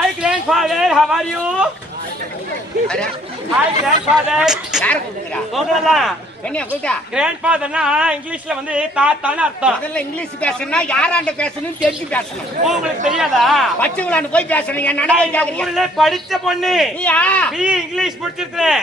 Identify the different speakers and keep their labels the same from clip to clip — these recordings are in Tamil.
Speaker 1: Hi grandfather, how are you? Hi grandfather.
Speaker 2: யார கூப்பிடுறா
Speaker 1: உங்களதான்
Speaker 2: என்னைய கூப்பிட்டா?
Speaker 1: Grandfatherனா இங்கிலீஷ்ல வந்து தாத்தான்னு அர்த்தம்.
Speaker 2: முதல்ல இங்கிலீஷ் பேசணும்னா யாராண்ட பேசணும் தெரிஞ்சு பேசணும்.
Speaker 1: உங்களுக்கு தெரியாதா?
Speaker 2: பச்சைகுளான்னு போய் பேசணும். என்
Speaker 1: நான் இந்த
Speaker 2: நடை
Speaker 1: ஊர்ல படிச்ச பொண்ணு.
Speaker 2: நீயா?
Speaker 1: பி இங்கிலீஷ் முடிச்சிருக்கிறேன்.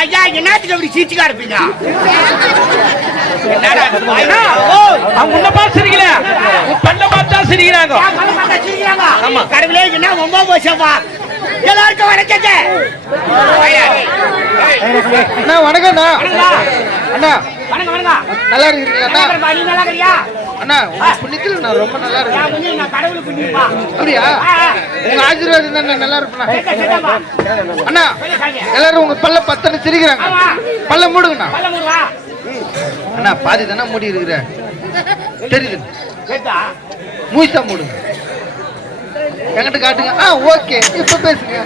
Speaker 2: ஐயா என்னத்துக்கு அப்படி சீச்சுக்கா இருப்பீங்க? என்னடா? ஓ,
Speaker 3: அவங்க உன்னை பார்த்து சிரிக்கல. உன் பெண்ணை பார்த்தா சிரிக்கிறாங்க? ஆமா.
Speaker 2: கடவுளே என்ன ரொம்ப போச்சப்பா எல்லாருக்கும் வணக்கங்க.
Speaker 4: அண்ணா வணக்கம்ண்ணா.
Speaker 2: வணக்கம்டா.
Speaker 4: அண்ணா.
Speaker 2: வணக்கம் வணக்கம்.
Speaker 4: நல்லா
Speaker 2: நீ நல்லா இருக்கிறியா?
Speaker 4: அண்ணா உங்க புண்ணியத்தில் நான் ரொம்ப நல்லா இருக்கேன். அப்படியா. உங்க ஆசீர்வாதம் தான் நல்லா
Speaker 2: சரிடாப்பா.
Speaker 4: அண்ணா. எல்லாரும் உங்க பல்ல பத்தனை சிரிக்கிறாங்க. பல்ல மூடுங்கண்ணா. அண்ணா பாதி தானே மூடி இருக்கிற தெரியுது? மூச்சா மூடுங்க என்கிட்ட காட்டுங்க ஆ ஓகே இப்ப பேசுங்க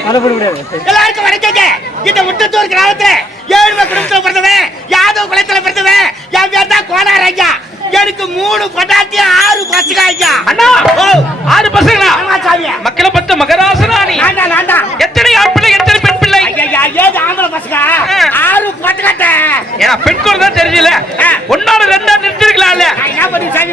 Speaker 2: எல்லாருக்கும் வணக்கங்க. இந்த முட்டத்தூர் கிராமத்துல ஏழ்மை குடும்பத்துல பிறந்தவன் யாதவ் குளத்துல பிறந்தவன் என் பேர் தான் கோனார் ஐயா. எனக்கு மூணு பொட்டாட்டி ஆறு பசங்க ஐயா.
Speaker 3: அண்ணா!
Speaker 2: ஓ.
Speaker 3: ஆறு பசங்களா? மக்களை பத்து
Speaker 2: நான்டா
Speaker 3: எத்தனை ஆண் பிள்ளை எத்தனை பெண் பிள்ளை?
Speaker 2: ஐயா ஏது ஆம்பளை பசங்க. ஆறு பொட்டுக்கட்ட
Speaker 3: ஏன்னா பெண் குழந்தை தான் தெரிஞ்சல ஒன்னால ரெண்டா நிறுத்திருக்கலாம்ல
Speaker 2: நான் என்ன பண்ணி சாமி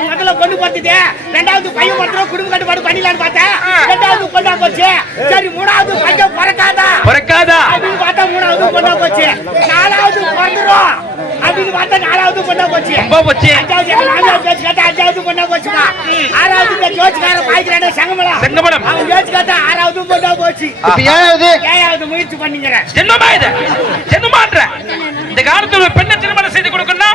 Speaker 2: பார்த்துட்டு ரெண்டாவது பையன் மட்டும் குடும்ப கட்டுப்பாடு பண்ணிடலான்னு பார்த்தேன். ரெண்டாவது பொண்ணா போச்சு. சரி மூணாவது பையன் பிறக்காதா?
Speaker 3: பிறக்காதா?
Speaker 2: அப்படின்னு பார்த்தா மூணாவது பொண்ணா போச்சு. நாலாவது பிறந்துரும் அப்படின்னு பார்த்தா நாலாவது பொண்ணா போச்சு.
Speaker 3: போச்சு.
Speaker 2: அஞ்சாவது மாமியார் பேச்சு கேட்டா அஞ்சாவது பொண்ணா போச்சுமா ஆறாவது இந்த ஜோதிக்கார பாய்க்கிறானே சங்கமலம்
Speaker 3: செங்கமலம்.
Speaker 2: அவன் பேச்சு கேட்டா ஆறாவது பொண்ணா போச்சு
Speaker 4: இப்ப ஏழாவது
Speaker 2: ஏழாவது முயற்சி பண்ணிக்கிறேன்.
Speaker 3: ஜென்மமா இது? ஜென்மமான்ற இந்த காலத்துல பெண்ணை திருமணம் செய்து கொடுக்கணும்னா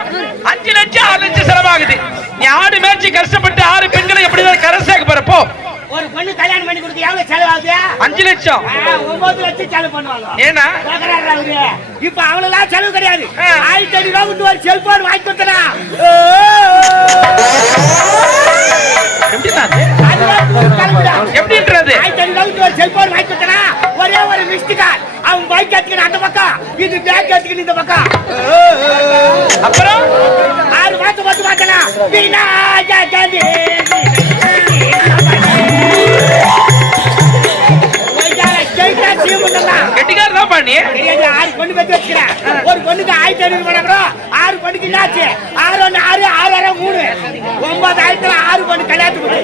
Speaker 3: அஞ்சு லட்சம் ஆறு லட்சம் செலவாகுது. நீ ஆடு மேய்ச்சி கஷ்டப்பட்டு ஆறு பெண்களை எப்படிதான் கரை சேர்க்க போறப்போ
Speaker 2: ஒரு பொண்ணு கல்யாணம் பண்ணி கொடுக்க எவ்வளவு செலவாகுது?
Speaker 3: அஞ்சு லட்சம்.
Speaker 2: ஒன்பது லட்சம் செலவு பண்ணுவாங்க.
Speaker 3: ஏன்னா.
Speaker 2: இப்ப அவளெல்லாம் செலவு கிடையாது. ஆயிரத்தி ஐநூறு ரூபாய் கொண்டு ஒரு செல்போன் வாங்கி கொடுத்தனா. ரூபாய் கூட ஆறு பொண்ணுக்கு என்னாச்சு? ஆறு ஒண்ணு ஆறு ஆறு ஆறு மூணு. ஒன்பதாயிரத்துல ஆறு பொண்ணு கல்யாணத்துக்கு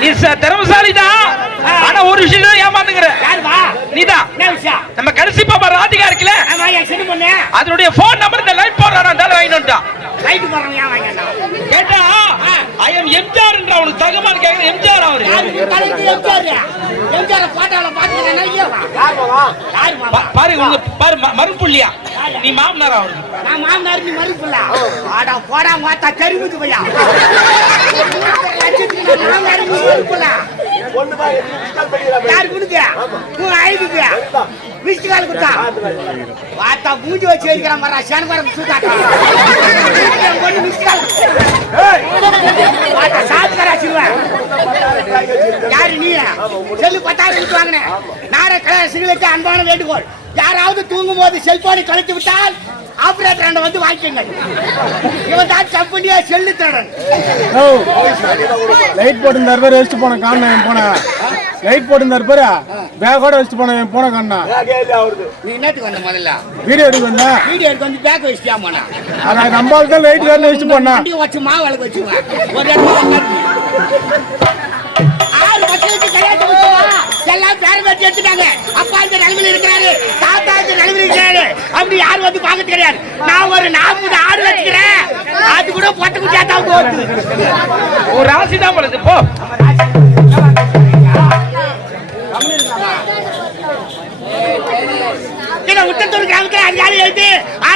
Speaker 3: நீ திறமைசாலி தான் ஆனா ஒரு விஷயம் தான் ஏமாந்துங்கிற
Speaker 2: யாருப்பா?
Speaker 3: நீதான்
Speaker 2: என்ன விஷயம்?
Speaker 3: நம்ம கடைசி பாப்பா ராதிகா இருக்குல்ல
Speaker 2: ஆமா, என் சின்ன பொண்ணு.
Speaker 3: அதனுடைய போன் நம்பர் இந்த லைன் போடுறான் அந்த வாங்கிட்டு வந்துட்டான்? கேட்டா ஐ எம் என்ற அவனுக்கு தகவல் கேட்க எம்ஜிஆர் அவரு. பாரு உங்க பாரு ம- மறுப்புள்ளியா நீ மாமனார் அவருக்கு
Speaker 2: நான் மாமனார் நீ மறுப்புல ஆடா போடா மாத்தா கருமுது பையா. மாமனார் நீ மறுப்புல யாரு குடுக்க உன் ஐதுக்கு மிஸ்டு கால் குத்தா வாத்தா வச்சு வைக்கிறான் மரா சேனமரம் சூத்தாட்டா பொண்ணு மிஸ்டு கால் வாத்தா சாத்துக்கரா சிறுவன் யாரு நீ? செல்லு பத்தாயிரம் கொடுத்து வாங்கினேன். நாரே கல்யாண சிறுவத்தை அன்பான வேண்டுகோள். யாராவது தூங்கும் போது செல்போனை கலைத்து விட்டால் ஆபரேட்டர் வந்து வாங்கிக்கங்க. இவன் தான் கம்பெனியா செல்லு தேடன்
Speaker 5: லைட் போட்டிருந்தாரு பேர் வச்சுட்டு போன காணா என் போன. லைட் போட்டிருந்தாரு பேரு பேக்கோட வச்சுட்டு போன போன காணா
Speaker 2: நீ என்னத்துக்கு வந்த முதல்ல?
Speaker 5: வீடியோ எடுக்க வந்தேன்
Speaker 2: வீடியோ எடுத்து வந்து பேக் வச்சிட்டியா போனா
Speaker 5: அதான் நம்ம தான் லைட் காரணம் வச்சுட்டு போனா.
Speaker 2: வண்டி வச்சு மாவு விளக்கு வச்சுக்குவேன். ஒரு இடத்துல. ஆறு பசங்களுக்கு கல்யாணம் முடிச்சவா எல்லாம் பேர பேட்டி எடுத்துட்டாங்க அப்பா இந்த நிலைமையில இருக்கிறாரு தாத்தா இந்த நிலைமையில இருக்கிறாரு அப்படி யாரும் வந்து பார்க்கறது கிடையாது. நான் ஒரு நாற்பது ஆடு வச்சுக்கிறேன். அது கூட பொட்டை குட்டியா தான் போகுது
Speaker 3: ஒரு ராசி தான் பொழுது போ.
Speaker 2: இதை விட்டத்தூர் கிராமத்துல அதிகாரி எழுதி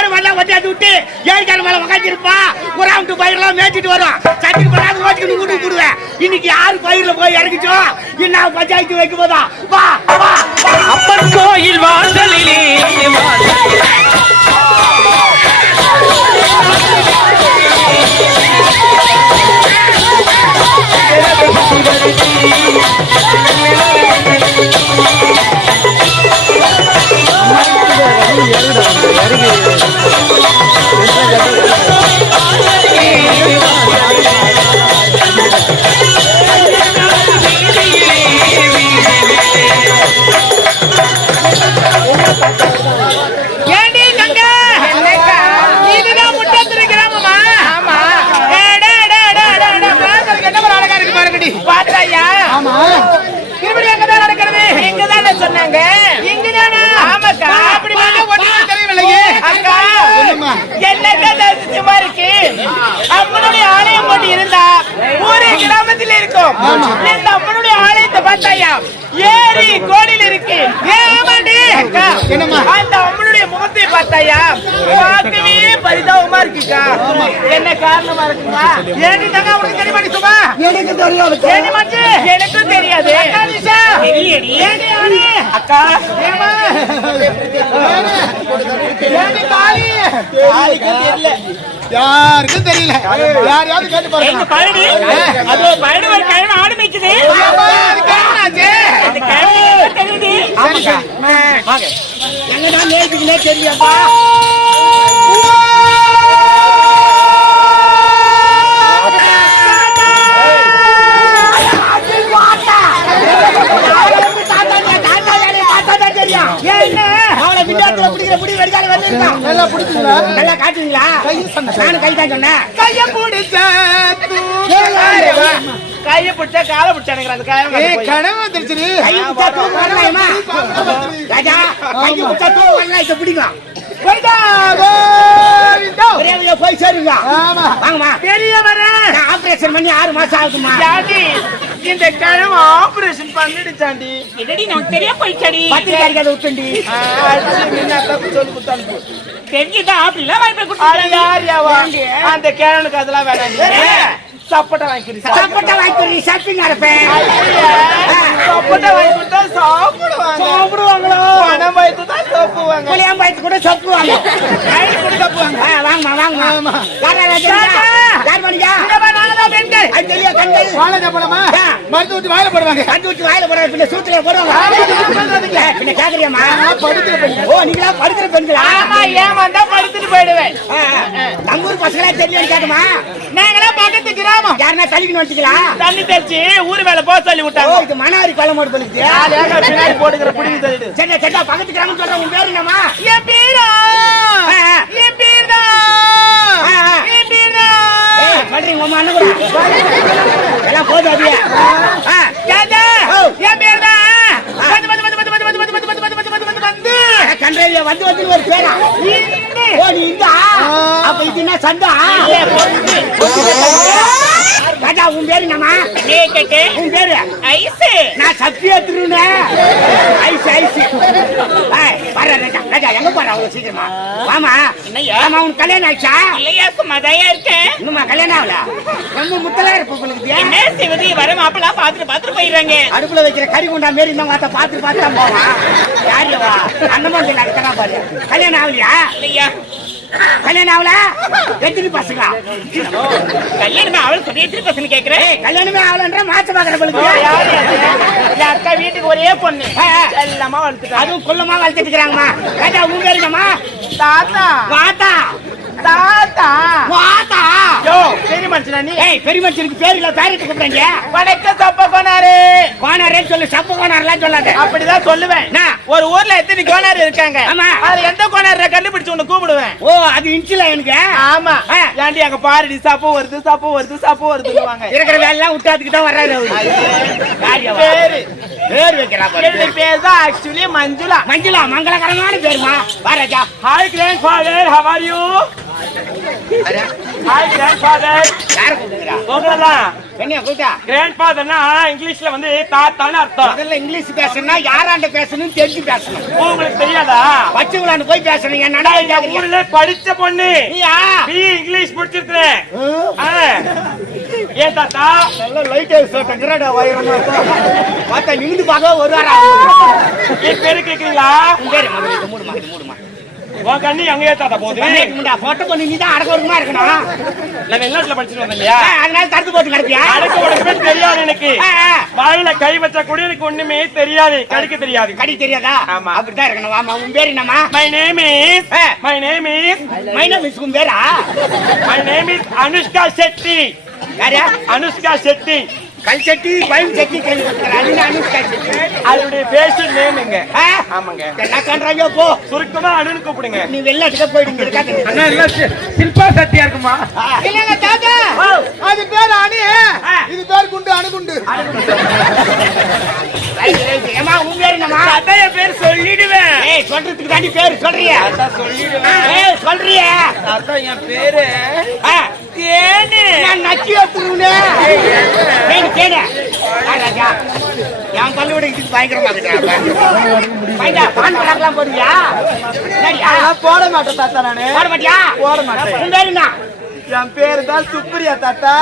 Speaker 2: ஆறு மணி ஒட்டியாந்து விட்டு ஏழு கால மேல உக்காந்துருப்பா ஒரு ஆண்டு பயிரெல்லாம் மேய்ச்சிட்டு வரும் சட்டிக்கு பண்ணாத ஓட்டிக்கிட்டு வீட்டுக்கு போடுவேன் இன்னைக்கு யாரு பயிர்ல போய் இறங்கிச்சோ என்ன பஞ்சாயத்து வைக்கும் போதா வா வா.
Speaker 3: அப்பன் கோயில் வாசலிலே வாசலிலே.
Speaker 2: జరిగి இருக்கும். இந்த அம்மனுடைய ஆலயத்தை பார்த்தாயா? ஏரி கோடியில் இருக்கு? அந்த அம்மனுடைய முகத்தை பார்த்தாயா? பார்க்கவே பரிதாபமா இருக்குக்கா. என்ன காரணமா இருக்குமா? ஏடி தங்க உனக்கு தெரியுமா நீ சும்மா?
Speaker 4: எனக்கு தெரியாது
Speaker 2: எனக்கும் தெரியாது. அக்கா ஏமா. ஏடி காளி காளிக்கு தெரியல.
Speaker 4: யாருக்கும் தெரியல. யாரையாவது கேட்டு பாருங்க.
Speaker 1: பழனி? அது ஒரு பழனி ஒரு கிழமை ஆடு மேய்க்குது. அந்த கிழமை தெரியுது
Speaker 2: ஆமாக்கா. வாங்க. எங்கடா நேர்த்திக்குனே தெரியலப்பா. அது வாத்தா. யாரை வந்து தாத்தாடியா, தாத்தாடியா, தாத்தாடியா தெரியும். என்ன? அவளை பிடிக்கிற பிடி வந்திருக்கான்.
Speaker 4: நல்லா பிடிச்சிங்களா?
Speaker 2: நல்லா காட்டுவீங்களா? நானும் கை தான் சொன்னேன். கைய பிடிச்ச கைய பிடிச்ச காலை பிடிச்ச எனக்கு அந்த காயம்
Speaker 4: ஏய் கனவு வந்துருச்சு
Speaker 2: கை பிடிச்சா தூக்கு வரலாமா? ராஜா கை பிடிச்சா தூக்கு வரலாம்? இதை பிடிக்கலாம் போய்டா. ஒரே வழியா போய் சேருங்க.
Speaker 4: ஆமா.
Speaker 2: வாங்கம்மா. பெரிய வரேன் ஆபரேஷன் பண்ணி ஆறு மாசம் ஆகுதுமா
Speaker 1: இந்த கிழமை ஆபரேஷன் பண்ணிடுச்சாண்டி
Speaker 6: என்னடி நமக்கு தெரிய போயிச்சடி
Speaker 2: பத்திரிக்கை விட்டுண்டி.
Speaker 6: தெரிஞ்சுதா? அப்படிலாம் வாய்ப்பை
Speaker 1: அது
Speaker 6: கொடுத்தாங்க
Speaker 1: யார் யாவா? அந்த கிழனுக்கு அதெல்லாம் வேணாம் சப்பட்டை வாங்கிக்கிறேன்
Speaker 2: சாப்பிட்ட வாய்ப்பு ஷாப்பிங் நடப்பேன்
Speaker 1: சப்பட்டை வாங்கி கொடுத்தா சாப்பிடுவாங்க.
Speaker 2: சாப்பிடுவாங்களோ?
Speaker 1: பணம் தான் சாப்பிடுவாங்க.
Speaker 2: கூட? அது கண்கள்.
Speaker 4: வாழை
Speaker 2: ஆ.
Speaker 4: மருந்து ஊத்தி வாயில போடுவாங்க
Speaker 2: கண்டு ஊத்தி வாயில போடுற பின்ன சூத்துல போடுவாங்க பின்ன கேக்குறியாம்மா?
Speaker 4: படுக்கிற பெண்கள்.
Speaker 2: ஓ நீங்களா படுக்கிற பெண்களா
Speaker 1: ஆமா ஏமாந்தா படுத்துட்டு போயிடுவேன்.
Speaker 2: நம்ம ஊர் பசங்களா தெரியும் கேட்டுமா
Speaker 1: நாங்களா பக்கத்து கிராமம்.
Speaker 2: யாருன்னா தள்ளிக்கணும் வச்சுக்கலாம்
Speaker 1: தண்ணி தெளிச்சு ஊர் வேலை போக சொல்லி விட்டாங்க.
Speaker 2: இது மனாரி கொலை மாடு
Speaker 1: பின்னாடி போட்டுக்கிற பிடிங்க சொல்லிட்டு
Speaker 2: சரி பக்கத்து கிராமம் சொல்ற உன் பேரு என்னம்மா?
Speaker 1: என் பேரா
Speaker 2: ஆ, ஆ.
Speaker 1: என் பேர்தா
Speaker 2: ஆ, ஆ.
Speaker 1: என் பேர்தா
Speaker 2: ஏய், பண்றீங்க உங்க அண்ணன் கூட எல்லாம் போதும் அப்படியே.
Speaker 1: என் பேர்தா வந்து வந்து வந்து வந்து வந்து வந்து வந்து வந்து வந்து வந்து வந்து வந்து வந்து
Speaker 2: கண்ட்ரைவிய வந்து வந்து ஒரு பேரா ஓ நீ இந்த அப்ப இது என்ன சந்தா ராஜா உன் பேரு
Speaker 6: கேட்டு
Speaker 2: உன் பேரு?
Speaker 6: ஐஸ்
Speaker 2: நான் சத்தியா திருநே ஐஸ் ஐஸ் பாரு ராஜா. ராஜா எங்க பாரு அவ்வளவு சீக்கிரமா? வாமா.
Speaker 6: என்னய்யா?
Speaker 2: ஆமா உன் கல்யாணம் ஆயிடுச்சா?
Speaker 6: இல்லையா சும்மாதாயா இருக்கேன்
Speaker 2: இன்னுமா கல்யாணம் ஆகல? ரொம்ப முத்தலா இருப்ப உங்களுக்கு
Speaker 6: என்ன வர மாப்பிளா பாத்துட்டு பாத்துட்டு போயிடுறாங்க.
Speaker 2: அடுப்புல வைக்கிற கறி குண்டா மாரி இந்த மாத்த பார்த்து பார்த்து தான் போவான். யார் சொல்லி நடக்கிறா பாரு. கல்யாணம் ஆகலையா?
Speaker 6: இல்லையா?
Speaker 2: கல்யாணம் ஆகல? எத்தனை பசங்க?
Speaker 6: கல்யாணமே அவளுக்கு சொல்லி எத்தனை பசங்க
Speaker 2: கேட்கிறேன் கல்யாணமே ஆகலன்ற
Speaker 1: மாச்ச பாக்குறவளுக்கு இல்ல அக்கா வீட்டுக்கு ஒரே பொண்ணு. எல்லாமா வளர்த்துட்டு.
Speaker 2: அதுவும் கொல்லமா வளர்த்துட்டு இருக்கிறாங்கம்மா. கேட்டா உங்க இருக்கமா
Speaker 1: தாத்தா.
Speaker 2: தாத்தா.
Speaker 1: தாத்தா.
Speaker 2: வாத்தா?
Speaker 1: யோ பெரிய மனுஷனா நீ?
Speaker 2: ஏய் பெரிய மனுஷனுக்கு பேர் இல்ல பேரிட்டு கூப்பிடுறீங்க?
Speaker 1: வணக்க சப்ப கொனாரு.
Speaker 2: கோனாரே சொல்லு சப்பு கோனாரெல்லாம் சொல்லாத.
Speaker 1: அப்படிதான் சொல்லுவேன்? ஒரு ஊர்ல எத்தனை கோனார் இருக்காங்க?
Speaker 2: ஆமா.
Speaker 1: அதுல எந்த கோனார கண்டுபிடிச்சு உன்னை கூப்பிடுவேன்?
Speaker 2: ஓ அது இன்ச்சில எனக்கு?
Speaker 1: ஆமா. ஏன்டி அங்க பாருடி சப்பு வருது சப்பு வருது சப்பு வருதுன்னுவாங்க.
Speaker 2: இருக்கிற வேலையெல்லாம் விட்டு அதுக்கு தான் வர்றாரு?
Speaker 1: பேரு.
Speaker 2: பேர் வைக்கிறா.
Speaker 1: என்னுடைய பேர். தான் ஆக்சுவலி மஞ்சுளா.
Speaker 2: மஞ்சுளா மங்களகரமான பேருமா? வா ராஜா
Speaker 1: hi grandfather how are you இங்கிலீஷ்ல வந்து தாத்தான்னு அர்த்தம்.
Speaker 2: முதல்ல இங்கிலீஷ் பேசணும்னா யாராண்ட பேசணும் தெரிஞ்சு பேசணும்.
Speaker 1: உங்களுக்கு தெரியாதா?
Speaker 2: பச்சைகுளாண்டு போய் பேசணும் என்
Speaker 1: நான் இந்த
Speaker 2: நடை
Speaker 1: ஊர்ல படிச்ச பொண்ணு. பி இங்கிலீஷ் முடிச்சிருக்கிறேன் ஆ. ஏன் தாத்தா?
Speaker 2: நல்ல லைட் ஹவுஸ் டங்கரடா வயிறமா பார்த்தா நிமிந்து பார்க்க ஒரு வாரம்
Speaker 1: என் பேரு கேக்குறீங்களா?
Speaker 2: பேரு மூடுமா.
Speaker 1: உன் கண்ணு எங்கேயே தாத்தா போகுது
Speaker 2: போட்டோ பண்ணி நீ தான் அடக்கமா இருக்கணும்.
Speaker 1: நான் வெளிநாட்டுல படிச்சுட்டு வந்தேன் இல்லையா
Speaker 2: அதனால தடுத்து போட்டு கிடப்பியா?
Speaker 1: அடக்க உடம்பே தெரியாது எனக்கு. வாயில கை வச்சா கூட எனக்கு ஒண்ணுமே தெரியாது. கடிக்க தெரியாது.
Speaker 2: கடி தெரியாதா?
Speaker 1: ஆமா.
Speaker 2: அப்படித்தான் இருக்கணும். வாமா உன் பேர் என்னம்மா?
Speaker 1: My name is. My name is
Speaker 2: Maina miss உன் பேரா?
Speaker 1: My name is Anushka Shetty
Speaker 2: யாரா?
Speaker 1: அனுஷ்கா செட்டி
Speaker 2: கல் சட்டி பயம் சட்டி
Speaker 1: அதனுடைய பேஷன் நேமுங்க? ஆமாங்க.
Speaker 2: என்ன பண்றாங்க போ.
Speaker 1: சுருக்கமா அனுன்னு கூப்பிடுங்க.
Speaker 2: நீ வெளிநாட்டுக்கு போயிட்டு இருக்காங்க
Speaker 3: அண்ணா இல்ல சில்பா சத்தியா இருக்குமா?
Speaker 2: இல்லங்க தாத்தா.
Speaker 4: அது பேர் அணி. இது பேர் குண்டு அணுகுண்டு.
Speaker 2: Right, right. ஏம்மா, உன் பேர் என்னம்மா?
Speaker 1: அதான் என் பேர் சொல்லிடுவேன்.
Speaker 2: ஏய், சொல்றதுக்கு தாண்டி பேர் சொல்றியா? ஏய், சொல்றியா?
Speaker 1: அதான் என் பேரு
Speaker 2: நக்கி வச்சிருவனே. தேனு, தேனு. ஆ, ராஜா, என் பள்ளியோட இதுக்கு பயங்கரமா பராக்கெல்லாம் போடுவியா?
Speaker 1: போட மாட்டேன் தாத்தா நானு
Speaker 2: போட மாட்டியா?
Speaker 1: போட மாட்டேன்.
Speaker 2: பேர் என்ன?
Speaker 1: என் பேரு தான் சுப்ரியா தாத்தா?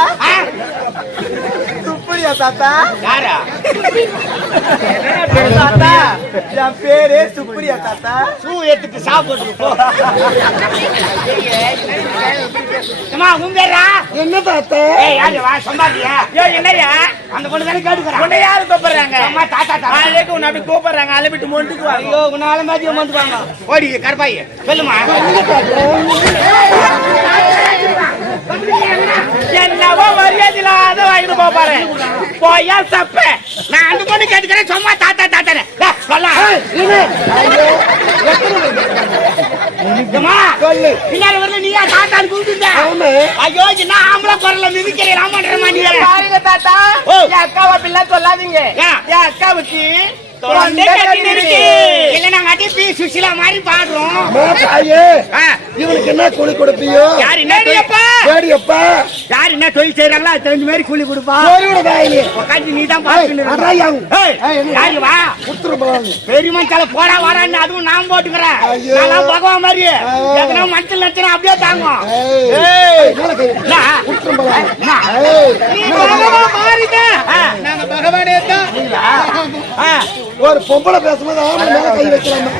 Speaker 1: சுப்ரியா தாத்தா
Speaker 2: யாரா?
Speaker 1: என் பேரு சுப்ரியா தாத்தா
Speaker 2: ஷூ எடுத்துட்டு சாப்பிட்டு போ. ஏம்மா, உன் பேரா?
Speaker 4: என்ன தாத்தா
Speaker 2: ஏய், யாரு வா, சம்பாதியா?
Speaker 1: ஏய் என்னய்யா
Speaker 2: அந்த பொண்ணு தானே கேட்டுக்கிறா.
Speaker 1: உன்னை யாரு கூப்பிடுறாங்க
Speaker 2: அம்மா, தாத்தா, தாத்தா.
Speaker 1: நாளைக்கு உன்னை அப்படி கூப்பிடுறாங்க அலபிட்டு மொண்டுக்கு வாங்க
Speaker 2: ஐயோ உன்னால மதியம் வந்துவாங்க ஓடி கருப்பாய் சொல்லுமா
Speaker 1: என்னவோ மரியாதை இல்லாத வாங்கிட்டு போக பாரு. போயா சப்ப.
Speaker 2: நான் அந்த பொண்ணு கேட்டுக்கிறேன் சும்மா தாத்தா தாத்தா சொல்ல
Speaker 4: சொல்லு.
Speaker 2: பின்னாடி வரல நீயா தாத்தான்னு கூப்பிட்டு
Speaker 4: ஆமா
Speaker 2: ஐயோ என்ன ஆம்பளை குரல்ல மிதிக்கிறேன் ஆமான்றமா நீ
Speaker 1: பாருங்க தாத்தா.
Speaker 2: ஓ.
Speaker 1: என் அக்காவை பிள்ளை சொல்லாதீங்க.
Speaker 2: ஏன்?
Speaker 1: என் அக்காவுக்கு தொண்டை கட்டின்னு இருக்கு
Speaker 2: இல்ல நாங்க அடி சுசிலா மாதிரி பாடுறோம்?
Speaker 4: இவனுக்கு என்ன கூலி கொடுப்பியோ?
Speaker 2: யார் என்ன தொழில்
Speaker 4: ஏடியப்பா!
Speaker 2: யார் என்ன தொழில் செய்யறாங்களோ அது தெரிஞ்ச மாதிரி கூலி கொடுப்பா. உட்காந்து நீ. தான்
Speaker 4: புத்திரபாலு
Speaker 2: பெரியமன் தலை போடா வாடான்னு அதுவும் நான் போட்டுக்கிறேன். நான் பகவான் மாதிரி. எத்தனை மனசுல லட்சணம் அப்படியே தாங்கும்.
Speaker 4: ஏய்.
Speaker 2: பகவான்
Speaker 4: தான். ஒரு பொம்பளை பேசும்போது ஆம்பளை மேல கை வைக்கலாமா?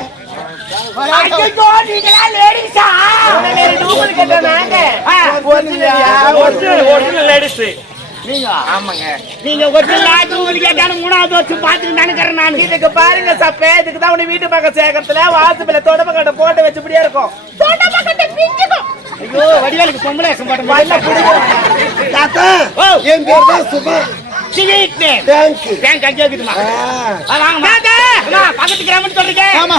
Speaker 1: பாருங்க சப்பே இதுக்கு தான் வீட்டு பக்கம் சேர்க்கறதுல. வாசப்பில தொடப்ப கட்ட போட்டு வச்சு இப்படியே இருக்கும்.
Speaker 2: ஐயோ வடிவேலுக்கு பொம்பளை
Speaker 4: தாத்தா
Speaker 2: ஓ.
Speaker 4: என் பேர் தான் Subha.
Speaker 2: Sweet name.
Speaker 4: Thank
Speaker 2: thank அங்கே இருக்குதுமா ஆ, வாங்கம்மா. அம்மா, பக்கத்து கிராமம்னு சொல்றீங்க. நம்ம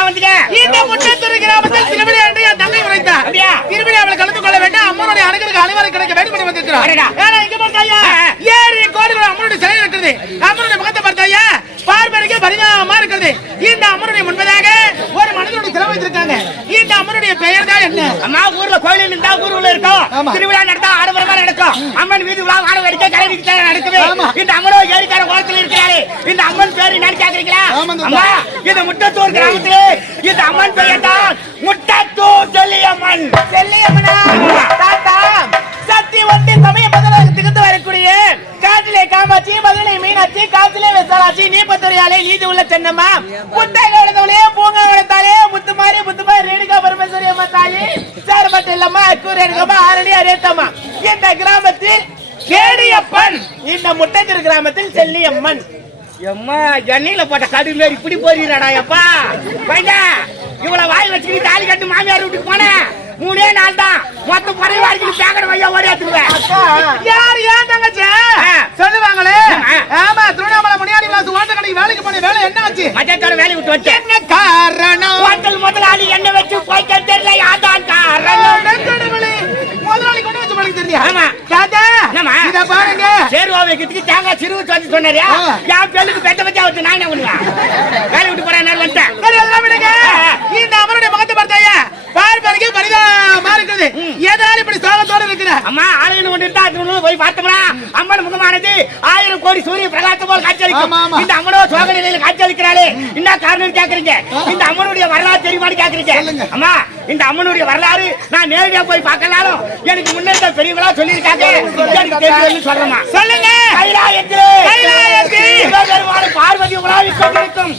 Speaker 2: வந்தீங்க
Speaker 1: இந்த முட்டத்தூர் கிராமத்தில் திருவிழா என்று என் தந்தை உரைத்தார்
Speaker 2: அப்படியா?
Speaker 1: திருவிழாவில் கலந்து கொள்ள வேண்டும். அம்மனுடைய அணுகருக்கு அனைவரும் கிடைக்க வேண்டும் என்று வந்திருக்கிறார். ஏன்னா இங்க
Speaker 2: ஆ.
Speaker 1: ஏழு கோடிகள் அம்மனுடைய சிலை இருக்கிறது அம்மனுடைய முகத்தை பார்த்தாயா பார்ப்பதற்கு பரிதாபமா இருக்கிறது இந்த அம்மனுடைய முன்பதாக ஒரு மனிதனுடைய சிலை வைத்திருக்காங்க இந்த அம்மனுடைய பெயர் தான் என்ன
Speaker 2: அம்மா ஊர்ல கோயில் இருந்தா ஊருக்குள்ள இருக்கும் திருவிழா நடத்தா ஆடம்பரமா நடக்கும் அம்மன் வீதி விழா வாழ வேடிக்கை கலை நிகழ்ச்சி நடக்குது இந்த அம்மனோ ஏரிக்கார ஓரத்தில் இருக்கிறாரு இந்த அம்மன் பேரு என்னன்னு கேக்குறீங்களா இது முட்டத்தூர் கிராமத்திலே இது அம்மன் பெயர் தான் முட்டத்தூர் செல்லியம்மன்
Speaker 1: செல்லியம்மனா தாத்தா சக்தி வந்து சமய பதிலாக வரக்கூடிய காட்டிலே காமாட்சி பதிலே மீனாட்சி காட்டிலே விசாலாட்சி நீ பத்துறையாலே நீதி உள்ள சென்னம்மா. முட்டை வளர்ந்தவளே பூங்கா கவனத்தாலே முத்து மாதிரி முத்து மாதிரி ரேணுகா பரமேஸ்வரி அம்மா தாயி. மட்டும் இல்லம்மா அக்கூர் எடுக்கம்மா ஆரணி அரேத்தம்மா இந்த கிராமத்தில் கேடியப்பன் இந்த முட்டத்திரு கிராமத்தில் செல்லியம்மன்
Speaker 2: எம்மா எண்ணெயில போட்ட கடு மாரி இப்படி போறீங்கடா எப்பா? பையனா இவ்வளவு வாய் வச்சுக்கிட்டு தாலி கட்டு மாமியார் வீட்டுக்கு போனேன். மூணே நாள் தான். மொத்த பறவை வாங்கிட்டு பேக்கட வையா ஓடி எடுத்துருவேன்
Speaker 1: யார் ஏன் தங்கச்சி. சொல்லுவாங்களே. ஆமா. திருவண்ணாமலை முனியாடி கிளாஸ் ஓட்ட கடைக்கு வேலைக்கு போன வேலை என்ன ஆச்சு?
Speaker 2: மத்தியத்தோட வேலையை விட்டு வச்சேன்.
Speaker 1: என்ன காரணம்?
Speaker 2: ஹோட்டல் முதலாளி என்ன வச்சு போய்க்க தெரியல யாதான் காரணம்?
Speaker 1: முதலாளி கொண்டு வச்சு பழகி தெரியா
Speaker 2: ஆமா. சேர்வா வைக்கிறதுக்கு தேங்காய் சிறுவு சொல்லி சொன்னாரு. என் பெண்ணுக்கு பெத்த பச்சா வச்சு நான் என்ன பண்ணுவேன்? வேலை விட்டு போறேன் நான் வந்துட்டேன்.
Speaker 1: இந்த அம்மனுடைய முகத்தை பார்த்தாயா? பார்ப்பதற்கு பரிதாபமா இருக்குது. எதனால இப்படி சோகத்தோட இருக்கிறேன்
Speaker 2: அம்மா ஆலயம் கொண்டிருந்தா திருநூறு போய் பார்த்தோம்னா அம்மன் முகமானது ஆயிரம் கோடி சூரிய பிரகாசம் போல் காட்சியளிக்கும். இந்த அம்மனோ சோக நிலையில் காட்சியளிக்கிறாளே. என்ன காரணம் கேக்குறீங்க? இந்த அம்மனுடைய வரலாறு தெரியுமான்னு கேக்குறீங்க? அம்மா இந்த அம்மனுடைய வரலாறு நான் நேரடியா போய் பார்க்கலாலும் எனக்கு முன்னேற்ற பெரியவங்களா சொல்லியிருக்காங்க. எனக்கு தெரியும் சொல்றேன்
Speaker 1: சொல்லுங்க.
Speaker 2: கைலாயத்தில்
Speaker 1: கைலாயத்தில். பார்வதி உலாவிக் கொண்டிருக்கும்